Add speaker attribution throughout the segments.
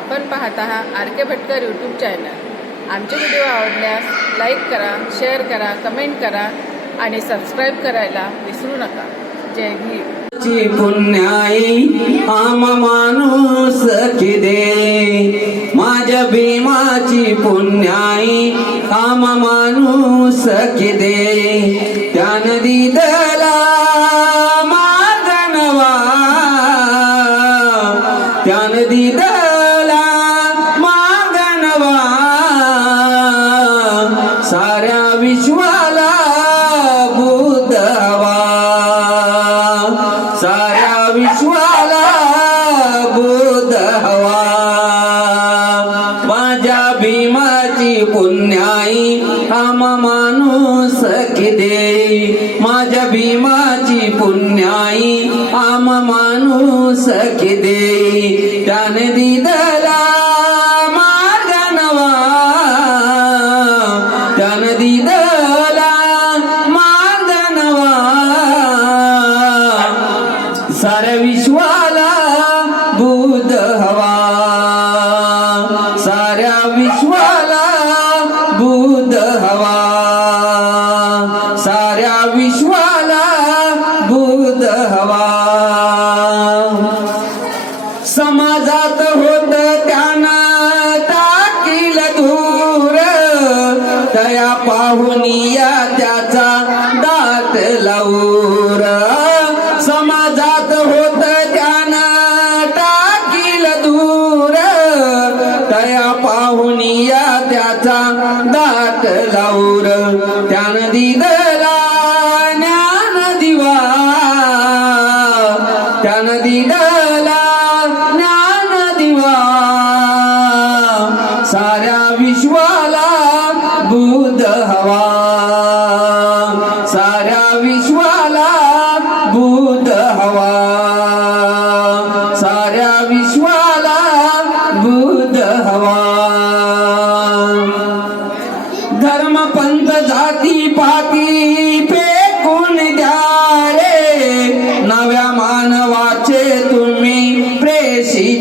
Speaker 1: आपण पाहत आहात R K Bhatkar YouTube channel आमचे व्हिडिओ आवडल्यास लाईक करा शेअर करा कमेंट करा आणि सबस्क्राईब करायला विसरू नका. जय भीम.
Speaker 2: पुण्याई आम माणूस किदे माझ्या भीमाची पुण्याई आम माणूस किदे त्यान दिदला विश्वाला बुध हवा. माझ्या भीमाची पुण्याई आम माणूस किदे माझ्या भीमाची पुण्याई आम माणूस किदे त्याने दिदला विश्वाला बुध हवा. समाजात होत त्यांना टाकील दूर. तया पाहुनिया त्याचा दात लावूर समाजात होत त्यांना टाकील दूर. तया पाहुनिया त्याचा दात लाऊर. मदिनाला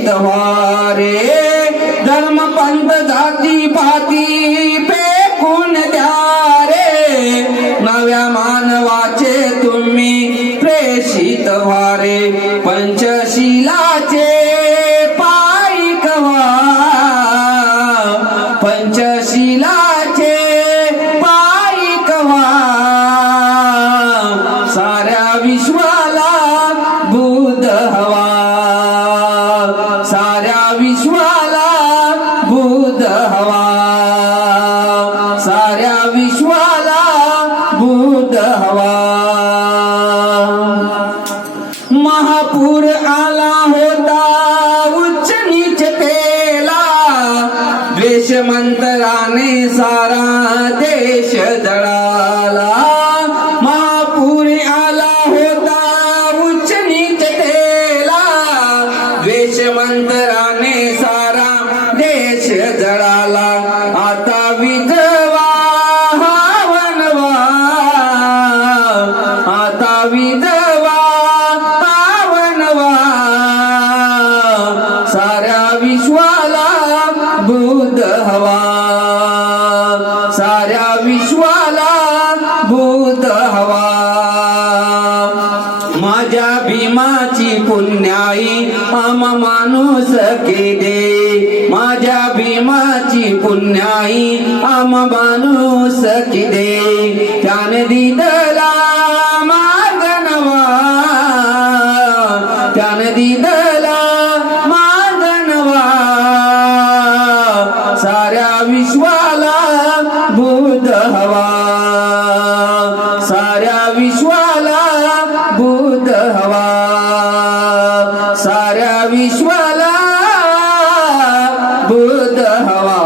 Speaker 2: know, मंत्राने सारा साऱ्या विश्वाला भूत हवा. माझ्या भीमाची पुण्याई आम माणूस दे माझ्या भीमाची पुण्याई आम माणूस किदे त्याने दिदला विश्वाला भूत हवा. साऱ्या विश्वाला भूत हवा. साऱ्या विश्वाला भूत हवा.